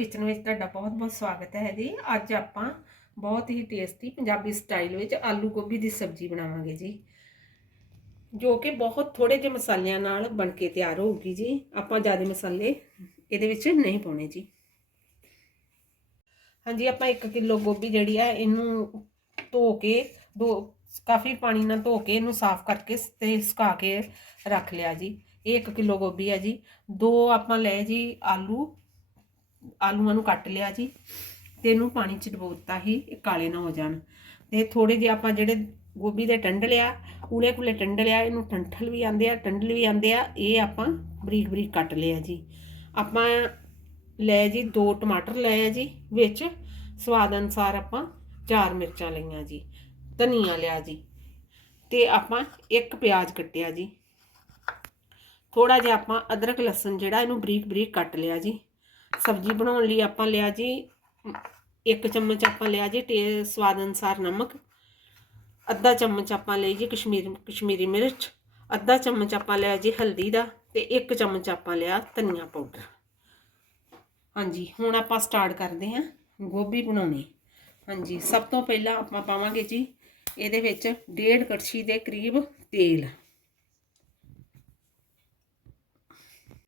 Kitchen ਵਿੱਚ ਤੁਹਾਡਾ ਬਹੁਤ-ਬਹੁਤ ਸਵਾਗਤ ਹੈ ਜੀ। ਅੱਜ ਆਪਾਂ ਬਹੁਤ ਹੀ ਟੇਸਟੀ ਪੰਜਾਬੀ ਸਟਾਈਲ ਵਿੱਚ ਆਲੂ ਗੋਭੀ ਦੀ ਸਬਜ਼ੀ ਬਣਾਵਾਂਗੇ ਜੀ। ਜੋ ਕਿ ਬਹੁਤ ਥੋੜੇ ਜਿਹੇ ਮਸਾਲਿਆਂ ਨਾਲ ਬਣ ਕੇ ਤਿਆਰ ਹੋਊਗੀ ਜੀ। ਆਪਾਂ ਜ਼ਿਆਦਾ ਮਸਾਲੇ ਇਹਦੇ ਵਿੱਚ ਨਹੀਂ ਪਾਉਣੇ ਜੀ। ਹਾਂਜੀ, ਆਪਾਂ 1 ਕਿਲੋ ਗੋਭੀ ਜਿਹੜੀ ਆ, ਇਹਨੂੰ ਧੋ ਕੇ ਦੋ ਕਾਫੀ ਪਾਣੀ ਨਾਲ ਧੋ ਕੇ ਇਹਨੂੰ ਸਾਫ਼ ਕਰਕੇ ਤੇ ਸੁਕਾ ਕੇ ਰੱਖ ਲਿਆ ਜੀ। ਇਹ 1 ਕਿਲੋ ਗੋਭੀ ਹੈ ਜੀ। ਦੋ ਆਪਾਂ ਲਏ ਜੀ ਆਲੂ ਆਲੂਆਂ ਨੂੰ ਕੱਟ ਲਿਆ ਜੀ ਤੇ ਇਹਨੂੰ ਪਾਣੀ ਚ ਡਬੋਤਾ ਹੀ ਇਹ ਕਾਲੇ ਨਾ ਹੋ ਜਾਣ। ਤੇ ਥੋੜੇ ਜਿਹੇ ਆਪਾਂ ਜਿਹੜੇ ਗੋਭੀ ਦੇ ਟੰਡ ਲਿਆ, ਕੂਲੇ ਕੂਲੇ ਟੰਡ ਲਿਆ, ਇਹਨੂੰ ਟੰਠਲ ਵੀ ਆਂਦੇ ਆ, ਟੰਡਲ ਵੀ ਆਂਦੇ ਆ, ਇਹ ਆਪਾਂ ਬਰੀਕ ਬਰੀਕ ਕੱਟ ਲਿਆ ਜੀ। ਆਪਾਂ ਲੈ ਜੀ ਦੋ ਟਮਾਟਰ ਲਏ ਆ ਜੀ, ਵਿੱਚ ਸਵਾਦ ਅਨੁਸਾਰ ਆਪਾਂ ਚਾਰ ਮਿਰਚਾਂ ਲਈਆਂ ਜੀ, ਧਨੀਆ ਲਿਆ ਜੀ, ਤੇ ਆਪਾਂ ਇੱਕ ਪਿਆਜ਼ ਕੱਟਿਆ ਜੀ। ਥੋੜਾ ਜਿਹਾ ਆਪਾਂ ਅਦਰਕ ਲਸਣ ਜਿਹੜਾ ਇਹਨੂੰ ਬਰੀਕ ਬਰੀਕ ਕੱਟ ਲਿਆ ਜੀ। ਸਬਜ਼ੀ ਬਣਾਉਣ ਲਈ ਆਪਾਂ ਲਿਆ ਜੀ, ਇੱਕ ਚਮਚ ਆਪਾਂ ਲਿਆ ਜੀ ਟੇ, ਸਵਾਦ ਅਨੁਸਾਰ ਨਮਕ, ਅੱਧਾ ਚਮਚ ਆਪਾਂ ਲਈ ਜੀ ਕਸ਼ਮੀਰ, ਕਸ਼ਮੀਰੀ ਮਿਰਚ, ਅੱਧਾ ਚਮਚ ਆਪਾਂ ਲਿਆ ਜੀ ਹਲਦੀ ਦਾ ਤੇ ਇੱਕ ਚਮਚ ਆਪਾਂ ਲਿਆ ਧਨੀਆ ਪਾਊਡਰ। ਹਾਂਜੀ, ਹੁਣ ਆਪਾਂ ਸਟਾਰਟ ਕਰਦੇ ਹਾਂ ਗੋਭੀ ਬਣਾਉਣੀ। ਹਾਂਜੀ, ਸਭ ਤੋਂ ਪਹਿਲਾਂ ਆਪਾਂ ਪਾਵਾਂਗੇ ਜੀ ਇਹਦੇ ਵਿੱਚ ਡੇਢ ਕੜਛੀ ਦੇ ਕਰੀਬ ਤੇਲ।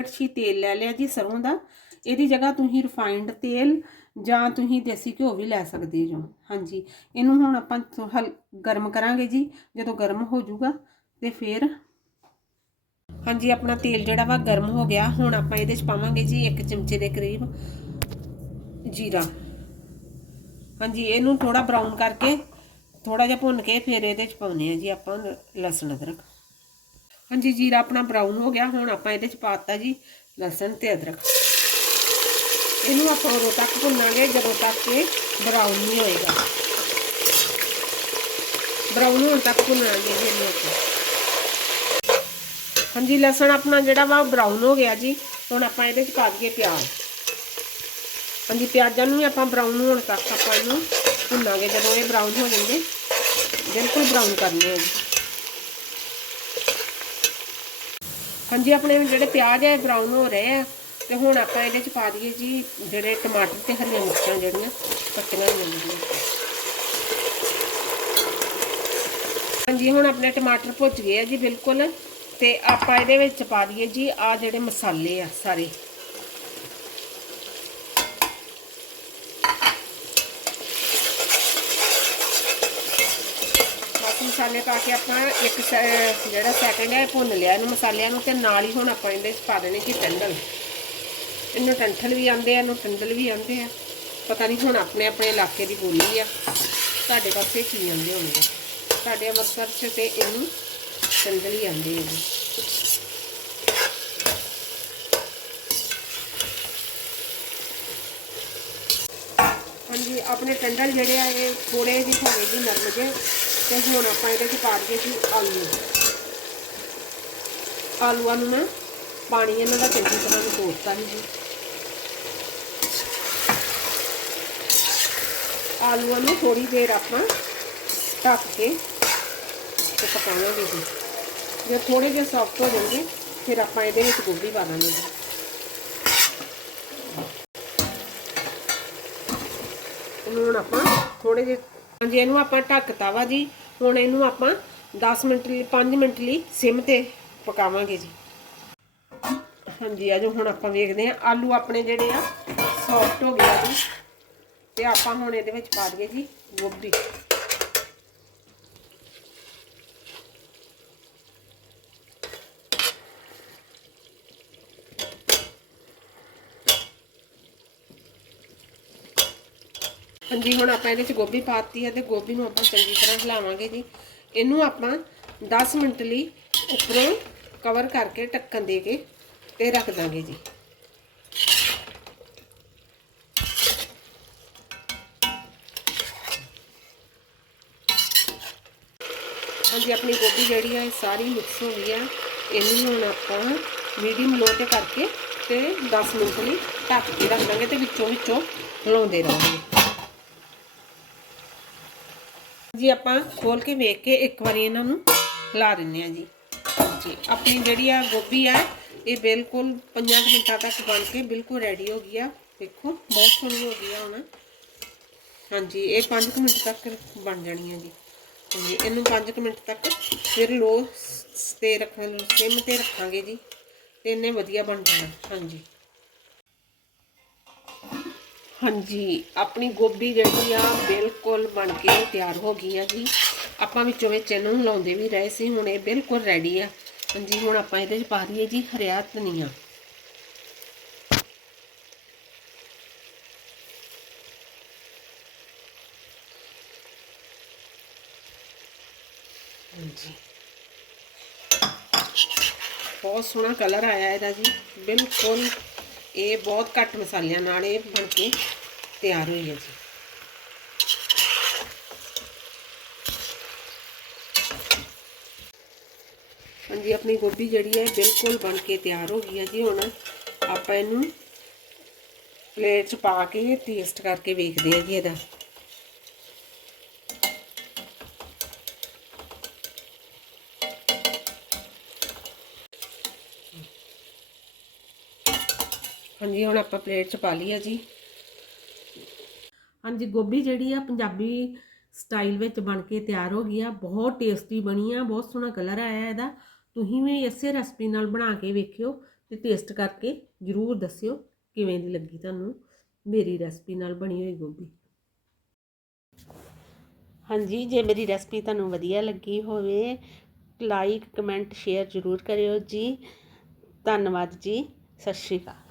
ਕੜਛੀ ਤੇਲ ਲੈ ਲਿਆ ਜੀ ਸਰੋਂ ਦਾ ਇਹਦੀ ਜਗ੍ਹਾ ਤੁਸੀਂ ਰਿਫਾਈਨਡ ਤੇਲ ਜਾਂ ਤੁਸੀਂ ਦੇਸੀ ਘਿਓ ਵੀ ਲੈ ਸਕਦੇ ਜੋ। ਹਾਂਜੀ, ਇਹਨੂੰ ਹੁਣ ਆਪਾਂ ਹਲ ਗਰਮ ਕਰਾਂਗੇ ਜੀ। ਜਦੋਂ ਗਰਮ ਹੋ ਜਾਊਗਾ ਤੇ ਫਿਰ ਹਾਂਜੀ, ਆਪਣਾ ਤੇਲ ਜਿਹੜਾ ਵਾ ਗਰਮ ਹੋ ਗਿਆ। ਹੁਣ ਆਪਾਂ ਇਹਦੇ ਚ ਪਾਵਾਂਗੇ ਜੀ ਇੱਕ ਚਮਚੇ ਦੇ ਕਰੀਬ ਜੀਰਾ। ਹਾਂਜੀ, ਇਹਨੂੰ ਥੋੜਾ ਬਰਾਊਨ ਕਰਕੇ ਥੋੜਾ ਜਿਹਾ ਭੁੰਨ ਕੇ ਫਿਰ ਇਹਦੇ ਚ ਪਾਉਨੇ ਆ ਜੀ ਆਪਾਂ ਲਸਣ ਅਦਰਕ। ਹਾਂਜੀ, ਜੀਰਾ ਆਪਣਾ ਬਰਾਊਨ ਹੋ ਗਿਆ। ਹੁਣ ਆਪਾਂ ਇਹਦੇ ਚ ਪਾਤਾ ਜੀ ਲਸਣ ਤੇ ਅਦਰਕ। ਇਹਨੂੰ ਆਪਾਂ ਉਦੋਂ ਤੱਕ ਭੁੰਨਾਂਗੇ, ਜਦੋਂ ਤੱਕ ਇਹ ਬਰਾਊਨ ਨਹੀਂ ਹੋਏਗਾ। ਬਰਾਊਨ ਹੋਣ ਤੱਕ ਭੁੰਨਾਂਗੇ ਜੀ ਇਹਨੂੰ ਆਪਾਂ। ਹਾਂਜੀ, ਲਸਣ ਆਪਣਾ ਜਿਹੜਾ ਵਾ ਬਰਾਊਨ ਹੋ ਗਿਆ ਜੀ। ਹੁਣ ਆਪਾਂ ਇਹਦੇ ਚ ਪਾ ਦਈਏ ਪਿਆਜ਼। ਹਾਂਜੀ, ਪਿਆਜ਼ਾਂ ਨੂੰ ਵੀ ਆਪਾਂ ਬਰਾਊਨ ਹੋਣ ਤੱਕ ਆਪਾਂ ਇਹਨੂੰ ਭੁੰਨਾਂਗੇ, ਜਦੋਂ ਇਹ ਬਰਾਊਨ ਹੋ ਜਾਣਗੇ। ਬਿਲਕੁਲ ਬਰਾਊਨ ਕਰਨੇ ਆ ਜੀ। ਹਾਂਜੀ, ਆਪਣੇ ਜਿਹੜੇ ਪਿਆਜ਼ ਹੈ ਬਰਾਊਨ ਹੋ ਰਹੇ ਆ। ਤੇ ਹੁਣ ਆਪਾਂ ਇਹਦੇ ਚ ਪਾ ਦਈਏ ਜੀ ਜਿਹੜੇ ਟਮਾਟਰ ਤੇ ਹਰੀਆਂ ਮਿਰਚਾਂ ਜਿਹੜੀਆਂ ਕੱਟੀਆਂ ਜਾਂਦੀਆਂ ਹਾਂਜੀ, ਹੁਣ ਆਪਣੇ ਟਮਾਟਰ ਭੁੱਜ ਗਏ ਆ ਜੀ ਬਿਲਕੁਲ। ਤੇ ਆਪਾਂ ਇਹਦੇ ਵਿੱਚ ਪਾ ਦਈਏ ਜੀ ਆ ਜਿਹੜੇ ਮਸਾਲੇ ਆ ਸਾਰੇ। ਮਸਾਲੇ ਪਾ ਕੇ ਆਪਾਂ ਇੱਕ ਜਿਹੜਾ ਸੈਕਿੰਡ ਹੈ, ਭੁੰਨ ਲਿਆ ਇਹਨੂੰ ਮਸਾਲਿਆਂ ਨੂੰ ਤੇ ਨਾਲ ਹੀ ਹੁਣ ਆਪਾਂ ਇਹਦੇ ਵਿੱਚ ਪਾ ਦੇਣੇ ਜੀ ਟੰਡਲ ਇਹਨੂੰ ਟੰਠਲ ਵੀ ਆਂਦੇ ਆ, ਇਹਨੂੰ ਟੰਡਲ ਵੀ ਆਂਦੇ ਆ। ਪਤਾ ਨਹੀਂ ਹੁਣ ਆਪਣੇ ਆਪਣੇ ਇਲਾਕੇ ਦੀ ਬੋਲੀ ਆ। ਤੁਹਾਡੇ ਪਾਸੇ ਕੀ ਆਂਦੇ ਹੋਣਗੇ? ਸਾਡੇ ਅੰਮ੍ਰਿਤਸਰ 'ਚ ਤੇ ਇਹਨੂੰ ਟੰਡਲ ਹੀ ਆਂਦੇ ਆ। ਹਾਂਜੀ, ਆਪਣੇ ਟੰਡਲ ਜਿਹੜੇ ਆ, ਇਹ ਥੋੜੇ ਜਿਹੇ ਹੋ ਜੀ ਨਰਮ ਜਿਹੇ ਤੇ ਹੁਣ ਆਪਾਂ ਇਹਦੇ 'ਚ ਪਾ ਦਈਏ ਜੀ ਆਲੂ। ਆਲੂਆਂ ਨੂੰ ਨਾ ਪਾਣੀ ਇਹਨਾਂ ਦਾ ਚੰਗੀ ਤਰ੍ਹਾਂ ਨਿਚੋੜਤਾ ਸੀ ਜੀ। ਆਲੂਆਂ ਨੂੰ ਥੋੜੀ ਦੇਰ ਆਪਾਂ ਢੱਕ ਕੇ ਤੇ ਪਕਾਵਾਂਗੇ ਜੀ। ਜੇ ਥੋੜੇ ਜਿਹੇ ਸੌਫਟ ਹੋ ਜਾਣਗੇ, ਫਿਰ ਆਪਾਂ ਇਹਦੇ ਵਿੱਚ ਗੋਭੀ ਪਾ ਦਾਂਗੇ ਜੀ। ਹੁਣ ਆਪਾਂ ਥੋੜੇ ਜਿਹੇ ਹਾਂਜੀ, ਇਹਨੂੰ ਆਪਾਂ ਢੱਕਤਾ ਵਾ ਜੀ। ਹੁਣ ਇਹਨੂੰ ਆਪਾਂ 10 ਮਿੰਟ ਲਈ 5 ਮਿੰਟ ਲਈ ਸਿਮ ਤੇ ਪਕਾਵਾਂਗੇ ਜੀ। ਹਾਂਜੀ, ਆ ਜੋ ਹੁਣ ਆਪਾਂ ਵੇਖਦੇ ਆ ਆਲੂ ਆਪਣੇ ਜਿਹੜੇ ਆ ਸੌਫਟ ਹੋ ਗਿਆ ਜੀ। ਤੇ ਆਪਾਂ ਹੁਣ ਇਹਦੇ ਵਿੱਚ ਪਾ ਦਈਏ ਜੀ ਗੋਭੀ। ਹਾਂਜੀ, ਹੁਣ ਆਪਾਂ ਇਹਦੇ ਵਿੱਚ ਗੋਭੀ ਪਾਤੀ ਹੈ ਤੇ ਗੋਭੀ ਨੂੰ ਆਪਾਂ ਚੰਗੀ ਤਰ੍ਹਾਂ ਹਿਲਾਵਾਂਗੇ ਜੀ। ਇਹਨੂੰ ਆਪਾਂ 10 ਮਿੰਟ ਲਈ ਉੱਪਰੋਂ ਕਵਰ ਕਰਕੇ ਢੱਕਣ ਦੇ ਕੇ ਤੇ ਰੱਖ ਦਾਂਗੇ ਜੀ। ਹਾਂਜੀ, ਆਪਣੀ ਗੋਭੀ ਜਿਹੜੀ ਹੈ, ਇਹ ਸਾਰੀ ਮਿਕਸ ਹੋ ਗਈ ਆ ਇਹਨੂੰ ਹੁਣ ਆਪਾਂ ਮੀਡੀਅਮ ਲੋ ਤੇ ਕਰਕੇ ਤੇ 10 ਮਿੰਟ ਲਈ ਢੱਕ ਕੇ ਰੱਖ ਦਾਂਗੇ ਤੇ ਵਿੱਚੋਂ ਵਿੱਚੋਂ ਹਿਲਾਉਂਦੇ ਰਹਾਂਗੇ। ਜੀ, ਆਪਾਂ ਖੋਲ ਕੇ ਵੇਖ ਕੇ ਇੱਕ ਵਾਰੀ ਇਹਨਾਂ ਨੂੰ ਹਿਲਾ ਦਿੰਨੇ ਆ ਜੀ। ਜੀ, ਆਪਣੀ ਜਿਹੜੀ ਆ ਗੋਭੀ ਆ, ਇਹ ਬਿਲਕੁਲ 5 ਮਿੰਟਾਂ ਤੱਕ ਬਣ ਕੇ ਬਿਲਕੁਲ ਰੈਡੀ ਹੋ ਗਈ ਆ। ਦੇਖੋ, ਬਹੁਤ ਸੋਹਣੀ ਹੋ ਗਈ ਆ ਹੁਣ। ਹਾਂਜੀ, ਇਹ 5 ਮਿੰਟ ਤੱਕ ਬਣ ਜਾਣੀ ਆ ਜੀ। ਹਾਂਜੀ, ਇਹਨੂੰ 5 ਮਿੰਟ ਤੱਕ ਫਿਰ ਲੋ ਤੇ ਰੱਖਾਂ ਸਿਮ ਤੇ ਰੱਖਾਂਗੇ ਜੀ, ਤੇ ਇਹਨੇ ਵਧੀਆ ਬਣ ਜਾਣਾ, ਹਾਂਜੀ। ਹਾਂਜੀ, ਆਪਣੀ ਗੋਭੀ ਜਿਹੜੀ ਆ ਬਿਲਕੁਲ ਬਣ ਕੇ ਤਿਆਰ ਹੋ ਗਈ ਆ ਜੀ। ਆਪਾਂ ਵਿੱਚੋਂ ਵਿੱਚ ਇਹਨੂੰ ਲਾਉਂਦੇ ਵੀ ਰਹੇ ਸੀ, ਹੁਣ ਇਹ ਬਿਲਕੁਲ ਰੈਡੀ ਆ। ਹਾਂਜੀ, ਹੁਣ ਆਪਾਂ ਇਹਦੇ ਚ ਪਾ ਦਈਏ ਜੀ ਹਰਿਆ ਧਨੀਆ। ਹਾਂਜੀ ਬਹੁਤ ਸੋਹਣਾ ਕਲਰ ਆਇਆ ਇਹਦਾ ਜੀ। ਬਿਲਕੁਲ ਇਹ ਬਹੁਤ ਘੱਟ ਮਸਾਲਿਆਂ ਨਾਲ ਇਹ ਬਣ ਕੇ ਤਿਆਰ ਹੋਈ ਹੈ ਜੀ। ਹਾਂਜੀ, ਆਪਣੀ ਗੋਭੀ ਜਿਹੜੀ ਹੈ ਬਿਲਕੁਲ ਬਣ ਕੇ ਤਿਆਰ ਹੋ ਗਈ ਹੈ ਜੀ। ਹੁਣ ਆਪਾਂ ਇਹਨੂੰ ਪਲੇਟ 'ਚ ਪਾ ਕੇ ਟੇਸਟ ਕਰਕੇ ਵੇਖਦੇ ਹਾਂ ਜੀ ਇਹਦਾ। ਹਾਂਜੀ, ਹੁਣ ਆਪਾਂ ਪਲੇਟ 'ਚ ਪਾ ਲਈ ਆ ਜੀ। ਹਾਂਜੀ, ਗੋਭੀ ਜਿਹੜੀ ਆ ਪੰਜਾਬੀ ਸਟਾਈਲ ਵਿੱਚ ਬਣ ਕੇ ਤਿਆਰ ਹੋ ਗਈ ਆ। ਬਹੁਤ ਟੇਸਟੀ ਬਣੀ ਆ, ਬਹੁਤ ਸੋਹਣਾ ਕਲਰ ਆਇਆ ਇਹਦਾ। ਤੁਸੀਂ ਵੀ ਇਸੇ ਰੈਸਪੀ ਨਾਲ ਬਣਾ ਕੇ ਵੇਖਿਓ ਤੇ ਟੇਸਟ ਕਰਕੇ ਜਰੂਰ ਦੱਸਿਓ ਕਿਵੇਂ ਦੀ ਲੱਗੀ ਤੁਹਾਨੂੰ ਮੇਰੀ ਰੈਸਪੀ ਨਾਲ ਬਣੀ ਹੋਈ ਗੋਭੀ। ਹਾਂਜੀ, ਜੇ ਮੇਰੀ ਰੈਸਪੀ ਤੁਹਾਨੂੰ ਵਧੀਆ ਲੱਗੀ ਹੋਵੇ ਲਾਈਕ ਕਮੈਂਟ ਸ਼ੇਅਰ ਜਰੂਰ ਕਰਿਓ ਜੀ। ਧੰਨਵਾਦ ਜੀ। ਸਤਿ ਸ਼੍ਰੀ ਅਕਾਲ।